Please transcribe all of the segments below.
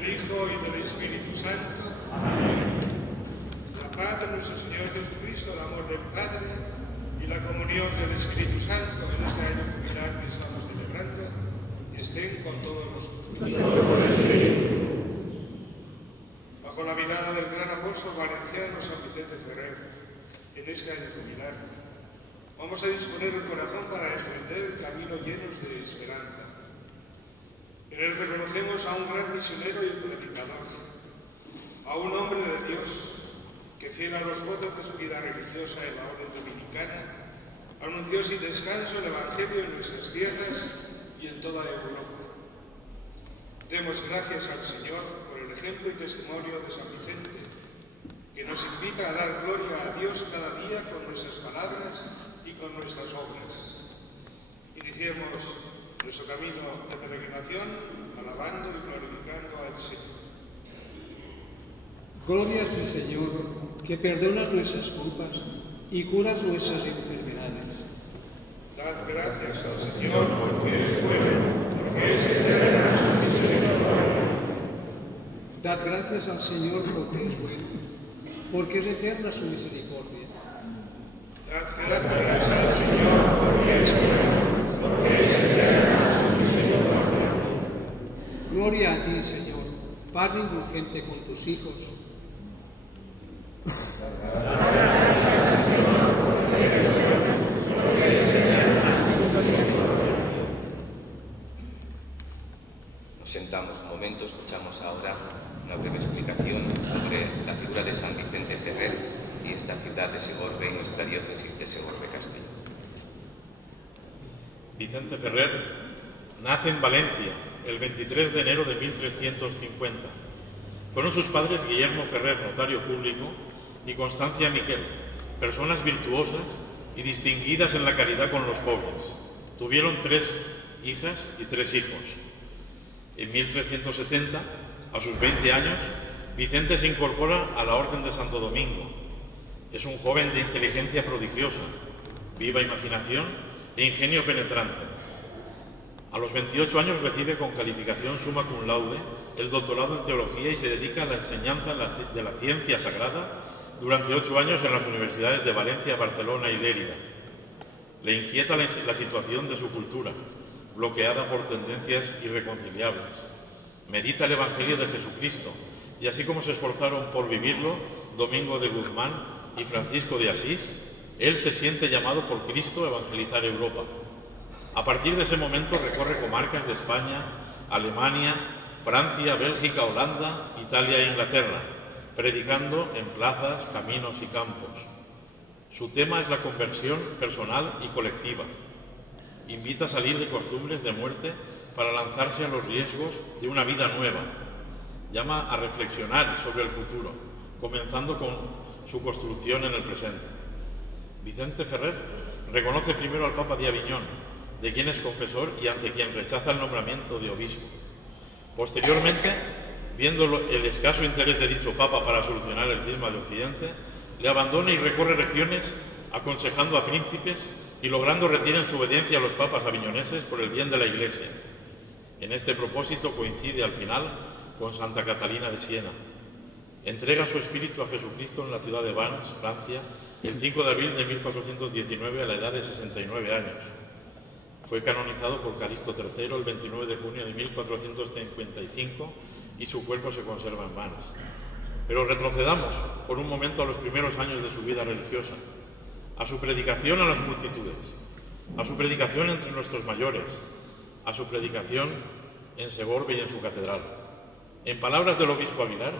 del Hijo y del Espíritu Santo. Amén. La paz de nuestro Señor Jesucristo, el amor del Padre y la comunión del Espíritu Santo en este año jubilar que estamos celebrando estén con todos nosotros. Bajo la mirada del gran apóstol valenciano San Vicente Ferrer, en este año jubilar, vamos a disponer el corazón para emprender caminos llenos de esperanza. En él reconocemos a un gran misionero y predicador, a un hombre de Dios que, fiel a los votos de su vida religiosa en la orden dominicana, anunció sin descanso el Evangelio en nuestras tierras y en toda Europa. Demos gracias al Señor por el ejemplo y testimonio de San Vicente, que nos invita a dar gloria a Dios cada día con nuestras palabras y con nuestras obras. Iniciemos nuestro camino de peregrinación alabando y glorificando al Señor. Gloria a ti, Señor, que perdonas nuestras culpas y curas nuestras enfermedades. Dad gracias al Señor porque es bueno, porque es eterna su misericordia. Dad gracias al Señor porque es bueno, porque es eterna su misericordia. Dad gracias al Señor porque es bueno, porque es eterna su misericordia. Gloria a ti, Señor, Padre indulgente con tus hijos. Nos sentamos un momento, escuchamos ahora una breve explicación sobre la figura de San Vicente Ferrer y esta ciudad de Segorbe y nuestra diócesis de Segorbe-Castellón. Vicente Ferrer nace en Valencia el 23 de enero de 1350. Fueron sus padres Guillermo Ferrer, notario público, y Constancia Miquel, personas virtuosas y distinguidas en la caridad con los pobres. Tuvieron 3 hijas y 3 hijos. En 1370, a sus 20 años, Vicente se incorpora a la Orden de Santo Domingo. Es un joven de inteligencia prodigiosa, viva imaginación e ingenio penetrante. A los 28 años recibe con calificación summa cum laude el doctorado en teología y se dedica a la enseñanza de la ciencia sagrada durante 8 años en las universidades de Valencia, Barcelona y Lérida. Le inquieta la situación de su cultura, bloqueada por tendencias irreconciliables. Medita el Evangelio de Jesucristo y así como se esforzaron por vivirlo Domingo de Guzmán y Francisco de Asís, él se siente llamado por Cristo a evangelizar Europa. A partir de ese momento recorre comarcas de España, Alemania, Francia, Bélgica, Holanda, Italia e Inglaterra, predicando en plazas, caminos y campos. Su tema es la conversión personal y colectiva. Invita a salir de costumbres de muerte para lanzarse a los riesgos de una vida nueva. Llama a reflexionar sobre el futuro, comenzando con su construcción en el presente. Vicente Ferrer reconoce primero al Papa de Aviñón, de quien es confesor y ante quien rechaza el nombramiento de obispo. Posteriormente, viendo el escaso interés de dicho Papa para solucionar el cisma de Occidente, le abandona y recorre regiones aconsejando a príncipes y logrando retirar su obediencia a los papas aviñoneses por el bien de la Iglesia. En este propósito coincide al final con Santa Catalina de Siena. Entrega su espíritu a Jesucristo en la ciudad de Vannes, Francia, el 5 de abril de 1419 a la edad de 69 años. Fue canonizado por Calixto III el 29 de junio de 1455 y su cuerpo se conserva en Vannes. Pero retrocedamos por un momento a los primeros años de su vida religiosa, a su predicación a las multitudes, a su predicación entre nuestros mayores, a su predicación en Segorbe y en su catedral. En palabras del obispo Aguilar,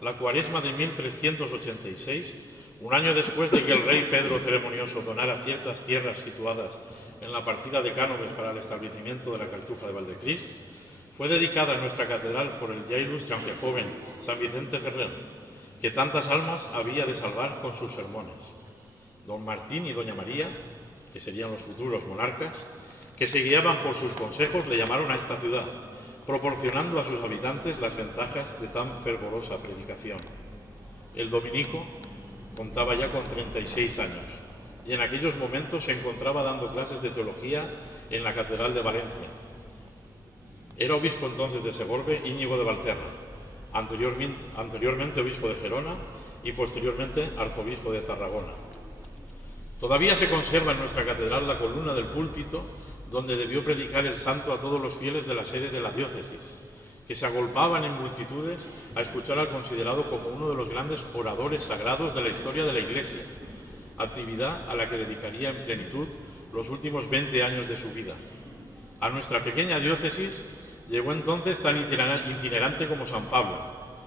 la Cuaresma de 1386, un año después de que el rey Pedro Ceremonioso donara ciertas tierras situadas en la partida de cánones para el establecimiento de la Cartuja de Valdecrist, fue dedicada en nuestra catedral por el ya ilustre aunque joven San Vicente Ferrer, que tantas almas había de salvar con sus sermones. Don Martín y doña María, que serían los futuros monarcas, que se guiaban por sus consejos, le llamaron a esta ciudad, proporcionando a sus habitantes las ventajas de tan fervorosa predicación. El dominico contaba ya con 36 años y en aquellos momentos se encontraba dando clases de teología en la Catedral de Valencia. Era obispo entonces de Segorbe Íñigo de Valterra, anteriormente obispo de Gerona y posteriormente arzobispo de Tarragona. Todavía se conserva en nuestra catedral la columna del púlpito donde debió predicar el santo a todos los fieles de la sede de la diócesis, que se agolpaban en multitudes a escuchar al considerado como uno de los grandes oradores sagrados de la historia de la Iglesia, actividad a la que dedicaría en plenitud los últimos 20 años de su vida. A nuestra pequeña diócesis llegó entonces tan itinerante como San Pablo,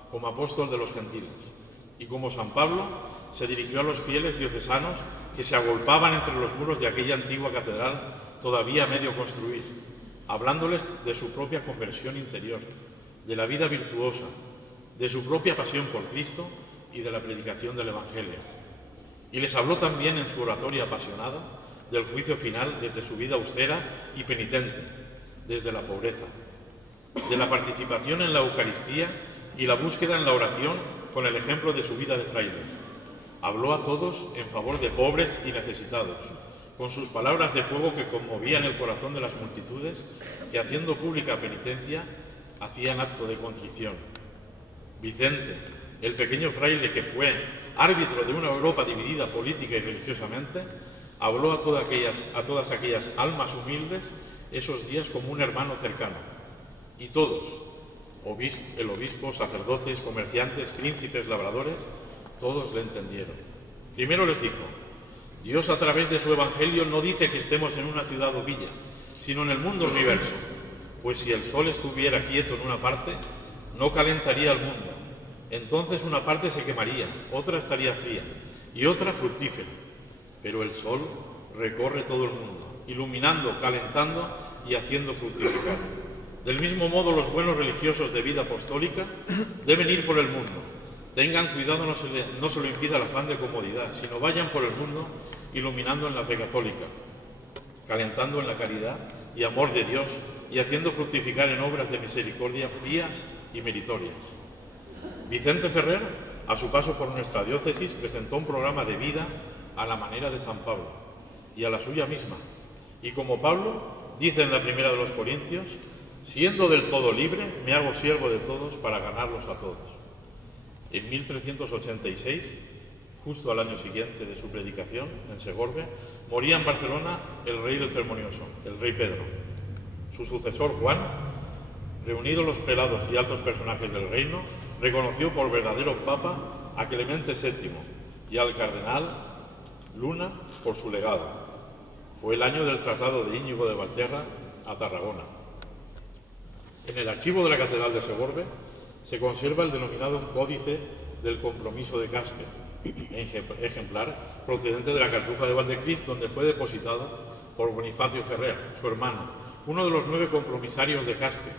como apóstol de los gentiles, y como San Pablo se dirigió a los fieles diocesanos que se agolpaban entre los muros de aquella antigua catedral todavía a medio construir, hablándoles de su propia conversión interior, de la vida virtuosa, de su propia pasión por Cristo y de la predicación del Evangelio. Y les habló también en su oratoria apasionada del juicio final desde su vida austera y penitente, desde la pobreza, de la participación en la Eucaristía y la búsqueda en la oración con el ejemplo de su vida de fraile. Habló a todos en favor de pobres y necesitados, con sus palabras de fuego que conmovían el corazón de las multitudes que, haciendo pública penitencia, hacían acto de contrición. Vicente, el pequeño fraile que fue árbitro de una Europa dividida política y religiosamente, habló a todas aquellas almas humildes esos días como un hermano cercano. Y todos, el obispo, sacerdotes, comerciantes, príncipes, labradores, todos le entendieron. Primero les dijo: Dios a través de su Evangelio no dice que estemos en una ciudad o villa, sino en el mundo universo, pues si el sol estuviera quieto en una parte, no calentaría el mundo. Entonces una parte se quemaría, otra estaría fría y otra fructífera. Pero el sol recorre todo el mundo, iluminando, calentando y haciendo fructificar. Del mismo modo, los buenos religiosos de vida apostólica deben ir por el mundo. Tengan cuidado, no se lo impida el afán de comodidad, sino vayan por el mundo iluminando en la fe católica, calentando en la caridad y amor de Dios y haciendo fructificar en obras de misericordia pías y meritorias. Vicente Ferrer, a su paso por nuestra diócesis, presentó un programa de vida a la manera de San Pablo y a la suya misma. Y como Pablo, dice en la primera de los Corintios: siendo del todo libre, me hago siervo de todos para ganarlos a todos. En 1386, justo al año siguiente de su predicación en Segorbe, moría en Barcelona el rey del Ceremonioso, el rey Pedro. Su sucesor Juan, reunidos los prelados y altos personajes del reino, reconoció por verdadero papa a Clemente VII y al cardenal Luna por su legado. Fue el año del traslado de Íñigo de Valterra a Tarragona. En el archivo de la Catedral de Segorbe se conserva el denominado Códice del Compromiso de Caspe, ejemplar procedente de la Cartuja de Valdecrist, donde fue depositado por Bonifacio Ferrer, su hermano, uno de los 9 compromisarios de Caspe,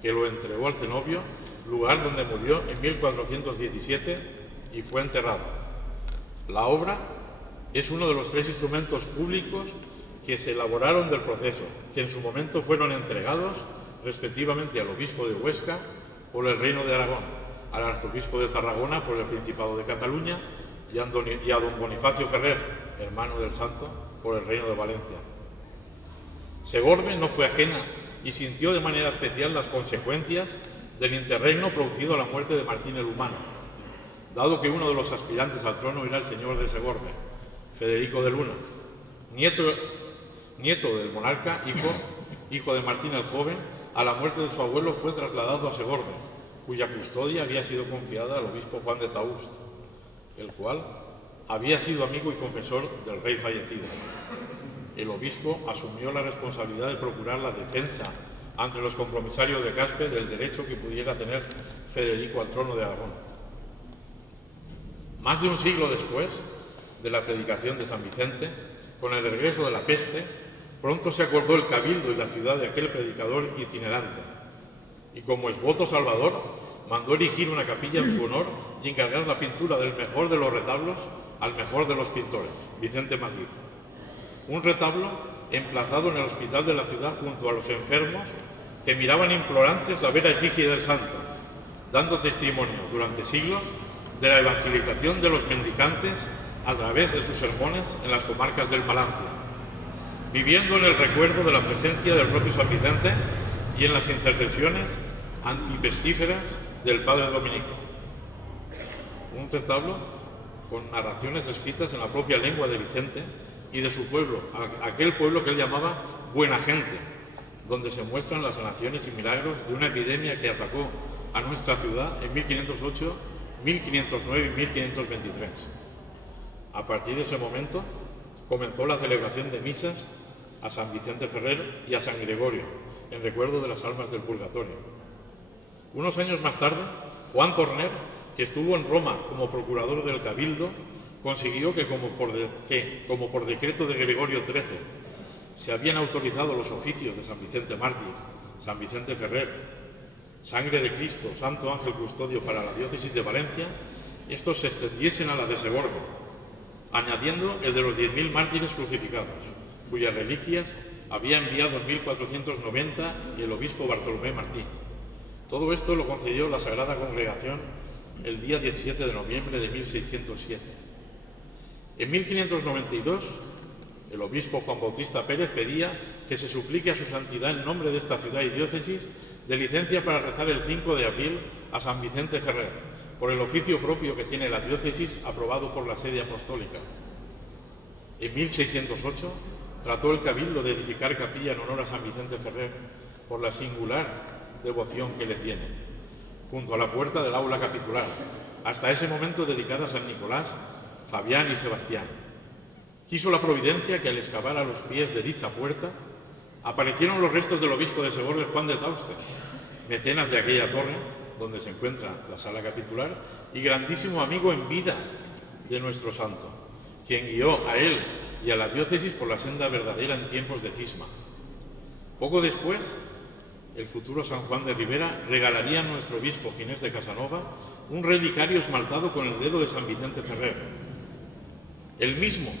que lo entregó al cenobio, lugar donde murió en 1417 y fue enterrado. La obra es uno de los 3 instrumentos públicos que se elaboraron del proceso, que en su momento fueron entregados respectivamente al obispo de Huesca por el Reino de Aragón, al arzobispo de Tarragona por el Principado de Cataluña y a don Bonifacio Ferrer, hermano del santo, por el Reino de Valencia. Segorbe no fue ajena y sintió de manera especial las consecuencias del interregno producido a la muerte de Martín el Humano, dado que uno de los aspirantes al trono era el señor de Segorbe, Federico de Luna, nieto del monarca, hijo de Martín el Joven. A la muerte de su abuelo fue trasladado a Segorbe, cuya custodia había sido confiada al obispo Juan de Taús, el cual había sido amigo y confesor del rey fallecido. El obispo asumió la responsabilidad de procurar la defensa ante los compromisarios de Caspe del derecho que pudiera tener Federico al trono de Aragón. Más de un siglo después de la predicación de San Vicente, con el regreso de la peste, pronto se acordó el cabildo y la ciudad de aquel predicador itinerante, y como esvoto salvador, mandó erigir una capilla en su honor y encargar la pintura del mejor de los retablos al mejor de los pintores, Vicente Madrid. Un retablo emplazado en el hospital de la ciudad junto a los enfermos que miraban implorantes la vera efigie del santo, dando testimonio durante siglos de la evangelización de los mendicantes a través de sus sermones en las comarcas del Palancia, viviendo en el recuerdo de la presencia del propio San Vicente y en las intercesiones antipestíferas del Padre Dominico. Un retablo con narraciones escritas en la propia lengua de Vicente y de su pueblo, aquel pueblo que él llamaba Buena Gente, donde se muestran las sanaciones y milagros de una epidemia que atacó a nuestra ciudad en 1508, 1509 y 1523. A partir de ese momento comenzó la celebración de misas a San Vicente Ferrer y a San Gregorio, en recuerdo de las almas del purgatorio. Unos años más tarde, Juan Torner, que estuvo en Roma como procurador del Cabildo, consiguió que, como por decreto de Gregorio XIII, se habían autorizado los oficios de San Vicente Mártir, San Vicente Ferrer, Sangre de Cristo, Santo Ángel Custodio para la diócesis de Valencia, estos se extendiesen a la de Segorbe, añadiendo el de los 10.000 mártires crucificados, cuyas reliquias había enviado en 1490 el obispo Bartolomé Martí. Todo esto lo concedió la Sagrada Congregación el día 17 de noviembre de 1607. En 1592, el obispo Juan Bautista Pérez pedía que se suplique a su santidad en nombre de esta ciudad y diócesis de licencia para rezar el 5 de abril a San Vicente Ferrer, por el oficio propio que tiene la diócesis aprobado por la sede apostólica. En 1608 trató el Cabildo de edificar capilla en honor a San Vicente Ferrer por la singular devoción que le tiene, junto a la puerta del aula capitular, hasta ese momento dedicada a San Nicolás, Fabián y Sebastián. Quiso la providencia que al excavar a los pies de dicha puerta aparecieron los restos del obispo de Segorbe, Juan de Tauste, mecenas de aquella torre donde se encuentra la sala capitular y grandísimo amigo en vida de nuestro santo, quien guió a él y a la diócesis por la senda verdadera en tiempos de cisma. Poco después, el futuro San Juan de Ribera regalaría a nuestro obispo Ginés de Casanova un relicario esmaltado con el dedo de San Vicente Ferrer, el mismo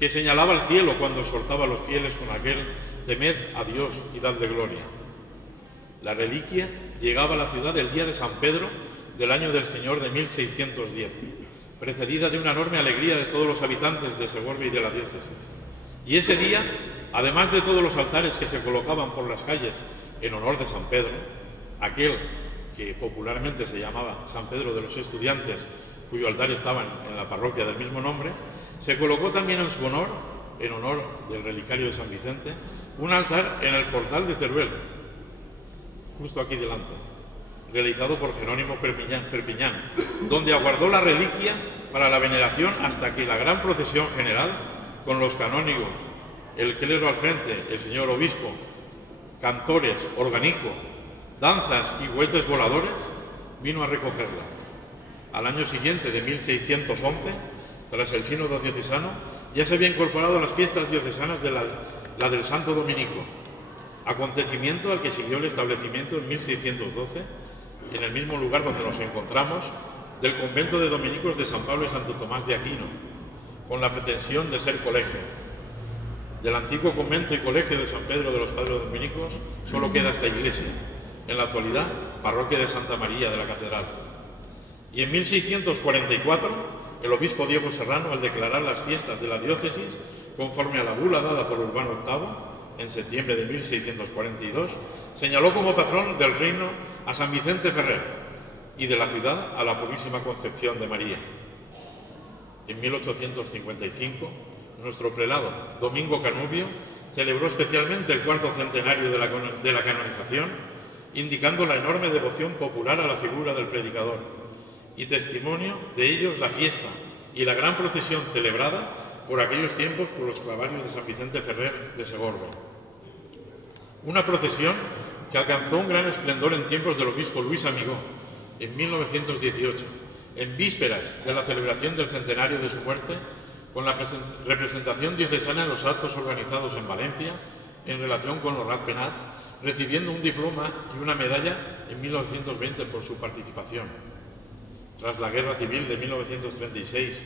que señalaba al cielo cuando exhortaba a los fieles con aquel «Temed a Dios y dadle gloria». La reliquia llegaba a la ciudad el día de San Pedro del año del Señor de 1610, precedida de una enorme alegría de todos los habitantes de Segorbe y de la diócesis. Y ese día, además de todos los altares que se colocaban por las calles en honor de San Pedro, aquel que popularmente se llamaba San Pedro de los Estudiantes, cuyo altar estaba en la parroquia del mismo nombre, se colocó también en su honor, en honor del relicario de San Vicente, un altar en el portal de Teruel, justo aquí delante, realizado por Jerónimo Perpiñán, donde aguardó la reliquia para la veneración hasta que la gran procesión general, con los canónigos, el clero al frente, el señor obispo, cantores, organico, danzas y cohetes voladores, vino a recogerla. Al año siguiente, de 1611, tras el sínodo diocesano, ya se había incorporado a las fiestas diocesanas de la del Santo Dominico, acontecimiento al que siguió el establecimiento en 1612, en el mismo lugar donde nos encontramos, del convento de dominicos de San Pablo y Santo Tomás de Aquino, con la pretensión de ser colegio. Del antiguo convento y colegio de San Pedro de los Padres Dominicos solo queda esta iglesia, en la actualidad parroquia de Santa María de la Catedral. Y en 1644, el obispo Diego Serrano, al declarar las fiestas de la diócesis, conforme a la bula dada por Urbano VIII, en septiembre de 1642, señaló como patrón del reino a San Vicente Ferrer y de la ciudad a la Purísima Concepción de María. En 1855, nuestro prelado, Domingo Canubio, celebró especialmente el cuarto centenario de la canonización, indicando la enorme devoción popular a la figura del predicador, y testimonio de ellos la fiesta y la gran procesión celebrada por aquellos tiempos por los clavarios de San Vicente Ferrer de Segorbe. Una procesión que alcanzó un gran esplendor en tiempos del obispo Luis Amigó, en 1918, en vísperas de la celebración del centenario de su muerte, con la representación diocesana en los actos organizados en Valencia en relación con los Rat Penat, recibiendo un diploma y una medalla en 1920 por su participación. Tras la Guerra Civil de 1936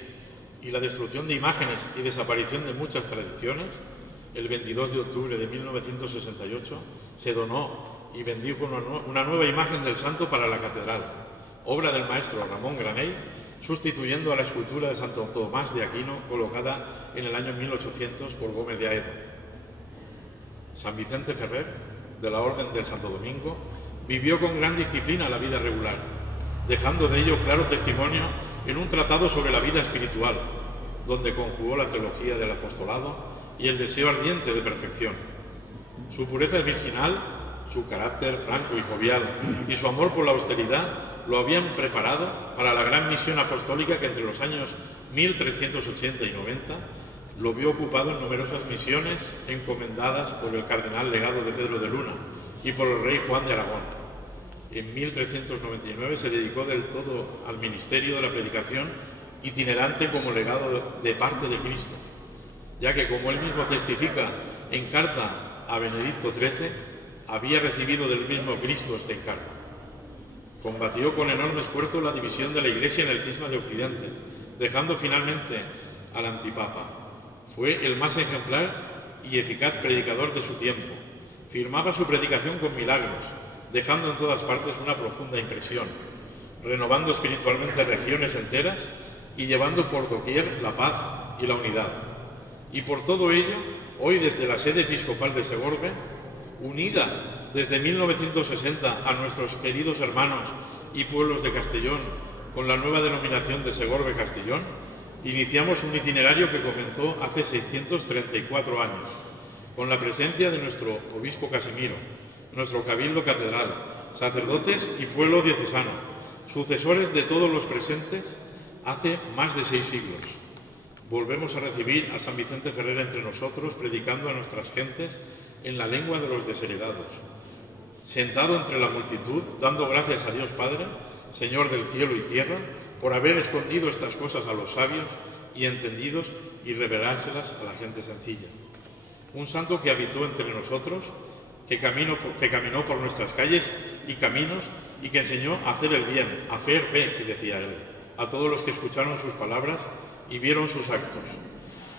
y la destrucción de imágenes y desaparición de muchas tradiciones, el 22 de octubre de 1968 se donó y bendijo una nueva imagen del santo para la catedral, obra del maestro Ramón Granell, sustituyendo a la escultura de Santo Tomás de Aquino colocada en el año 1800 por Gómez de Aedo. San Vicente Ferrer, de la Orden del Santo Domingo, vivió con gran disciplina la vida regular dejando de ello claro testimonio en un tratado sobre la vida espiritual, donde conjugó la teología del apostolado y el deseo ardiente de perfección. Su pureza virginal, su carácter franco y jovial y su amor por la austeridad lo habían preparado para la gran misión apostólica que entre los años 1380 y 90 lo vio ocupado en numerosas misiones encomendadas por el cardenal legado de Pedro de Luna y por el rey Juan de Aragón. En 1399 se dedicó del todo al ministerio de la predicación itinerante como legado de parte de Cristo, ya que, como él mismo testifica en carta a Benedicto XIII, había recibido del mismo Cristo este encargo. Combatió con enorme esfuerzo la división de la Iglesia en el cisma de Occidente, dejando finalmente al antipapa. Fue el más ejemplar y eficaz predicador de su tiempo. Firmaba su predicación con milagros, dejando en todas partes una profunda impresión, renovando espiritualmente regiones enteras y llevando por doquier la paz y la unidad. Y por todo ello, hoy desde la sede episcopal de Segorbe, unida desde 1960 a nuestros queridos hermanos y pueblos de Castellón con la nueva denominación de Segorbe-Castellón, iniciamos un itinerario que comenzó hace 634 años, con la presencia de nuestro obispo Casimiro, nuestro cabildo catedral, sacerdotes y pueblo diocesano, sucesores de todos los presentes hace más de 6 siglos. Volvemos a recibir a San Vicente Ferrer entre nosotros, predicando a nuestras gentes en la lengua de los desheredados. Sentado entre la multitud, dando gracias a Dios Padre, Señor del cielo y tierra, por haber escondido estas cosas a los sabios y entendidos y revelárselas a la gente sencilla. Un santo que habitó entre nosotros, que caminó por nuestras calles y caminos y que enseñó a hacer el bien, a hacer bé, que decía él, a todos los que escucharon sus palabras y vieron sus actos.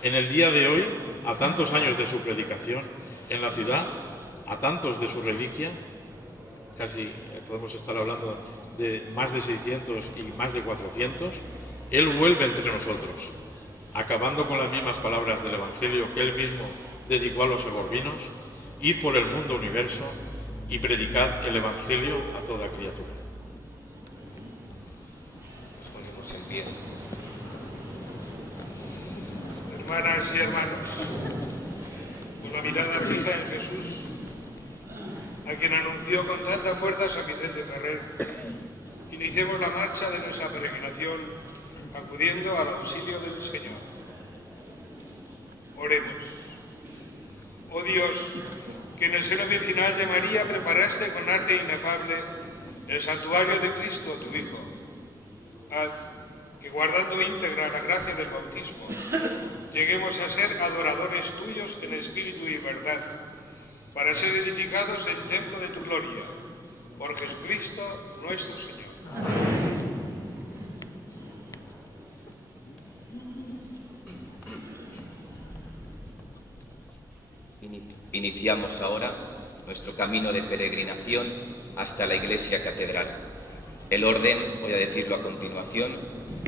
En el día de hoy, a tantos años de su predicación, en la ciudad, a tantos de su reliquia, casi podemos estar hablando de más de 600 y más de 400, él vuelve entre nosotros, acabando con las mismas palabras del Evangelio que él mismo dedicó a los segorbinos: id por el mundo universo y predicad el Evangelio a toda criatura. Nos ponemos en pie. Hermanas y hermanos, con la mirada fija en Jesús, a quien anunció con tanta fuerza San Vicente Ferrer, iniciemos la marcha de nuestra peregrinación acudiendo al auxilio del Señor. Oremos. Oh Dios, que en el seno virginal de María preparaste con arte inefable el santuario de Cristo, tu Hijo. Haz que, guardando íntegra la gracia del bautismo, lleguemos a ser adoradores tuyos en espíritu y verdad, para ser edificados el templo de tu gloria, por Jesucristo nuestro Señor. Iniciamos ahora nuestro camino de peregrinación hasta la Iglesia Catedral. El orden, voy a decirlo a continuación,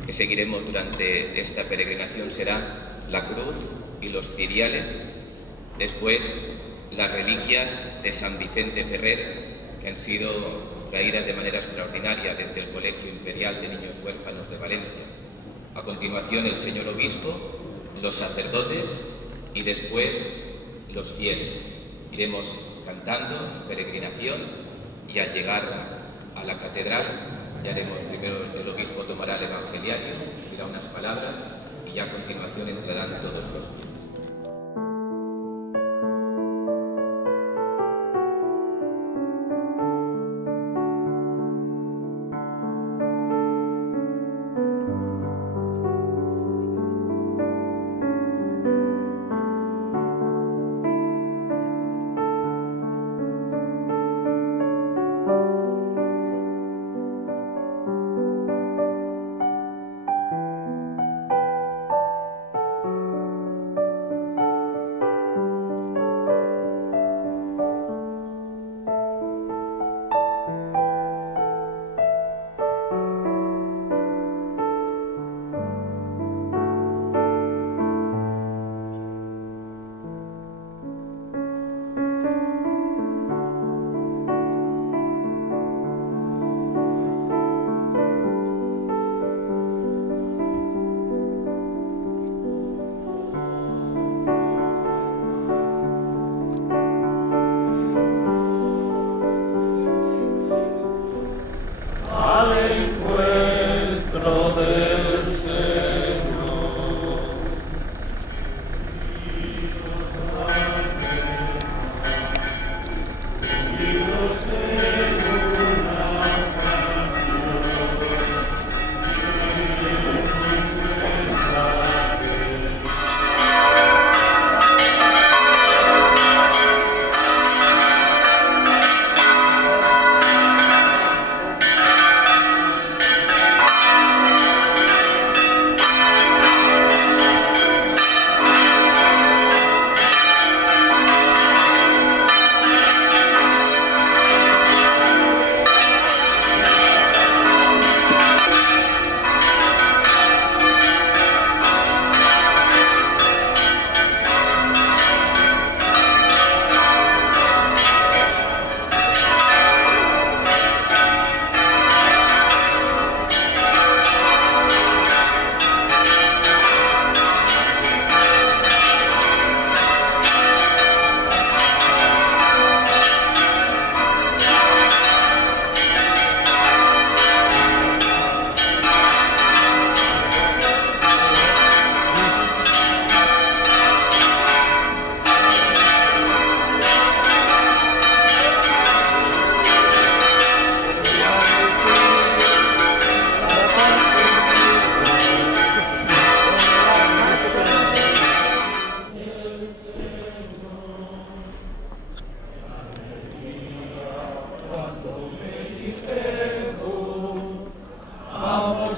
que seguiremos durante esta peregrinación será la cruz y los ciriales, después las reliquias de San Vicente Ferrer, que han sido traídas de manera extraordinaria desde el Colegio Imperial de Niños Huérfanos de Valencia. A continuación el señor obispo, los sacerdotes y después los fieles. Iremos cantando en peregrinación y al llegar a la catedral ya haremos primero, el obispo tomará el evangeliario, dirá unas palabras y ya a continuación entrarán todos los fieles.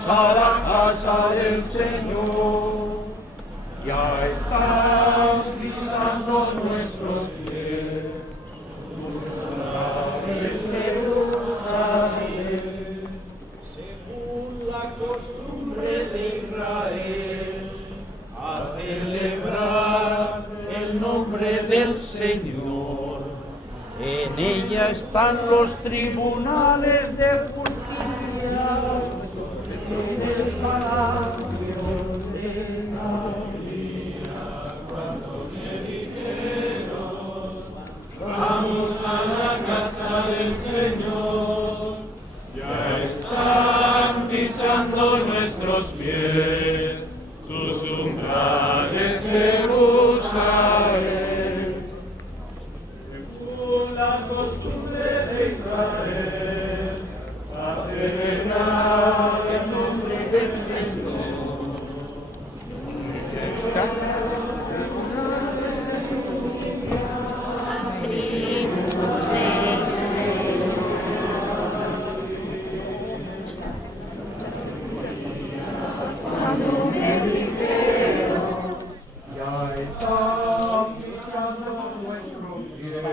a la casa del Señor. Ya están pisando nuestros pies, es Jerusalén. Según la costumbre de Israel, a celebrar el nombre del Señor. En ella están los tribunales de justicia, en el palacio de María. Cuando me dijeron, vamos a la casa del Señor, ya están pisando nuestros pies sus umbrales, Jerusalén. La costumbre de Israel, a celebrar el nombre del Señor. ¿Está? Ya está pisando nuestros pies.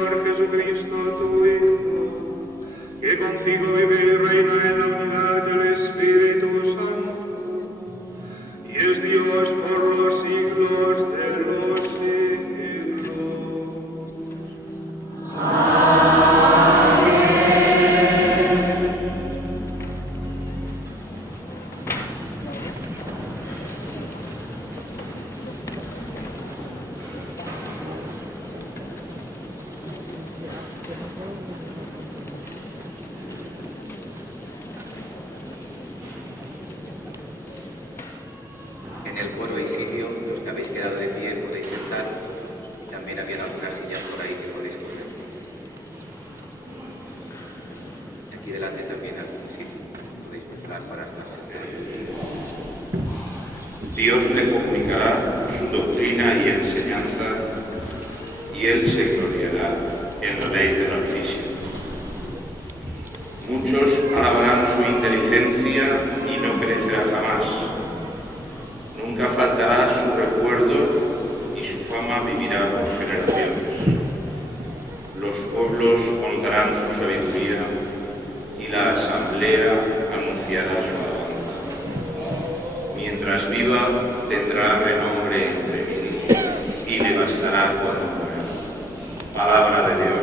Señor Jesucristo, tu Hijo, que contigo vive y reina en la unidad del Espíritu Santo, y es Dios por los siglos de los siglos. En el pueblo y sitio, los que habéis quedado de pie podéis sentar, y también había algunas sillas por ahí que podéis coger. Y aquí delante también algún sitio, podéis buscar para estar sentados. Dios le comunicará su doctrina y enseñanza, y él se gloriará en la ley del Altísimo. Muchos alabarán su inteligencia y no perecerá jamás. Nunca faltará su recuerdo y su fama vivirá por generaciones. Los pueblos contarán su sabiduría y la asamblea anunciará su alabanza. Mientras viva, tendrá renombre entre mí y le bastará cuando muera. Palabra de Dios.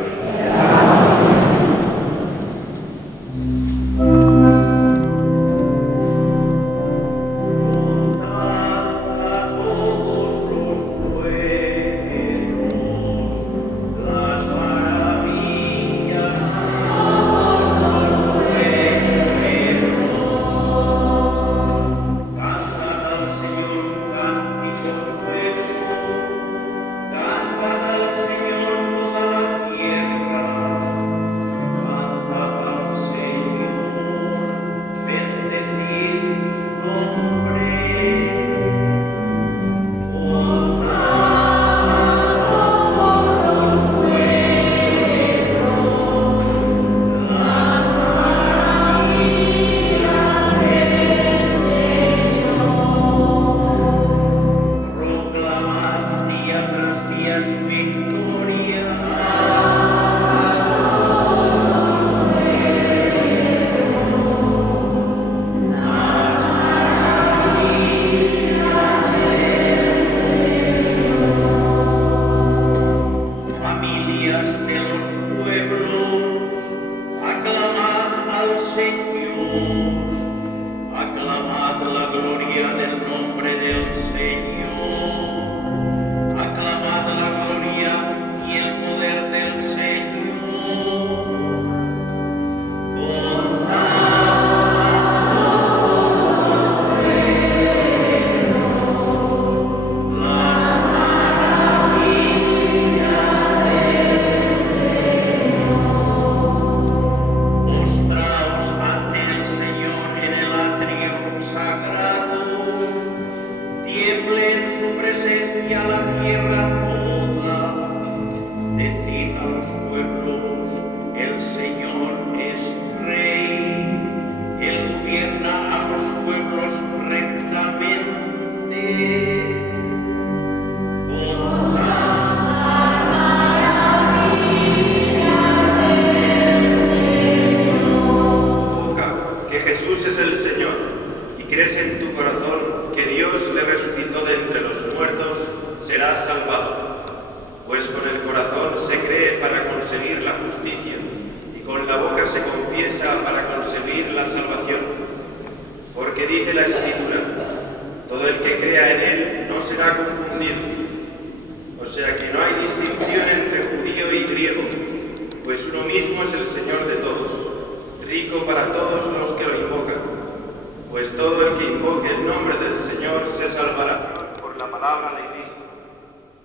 Palabra de Cristo.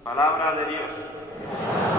Palabra de Dios.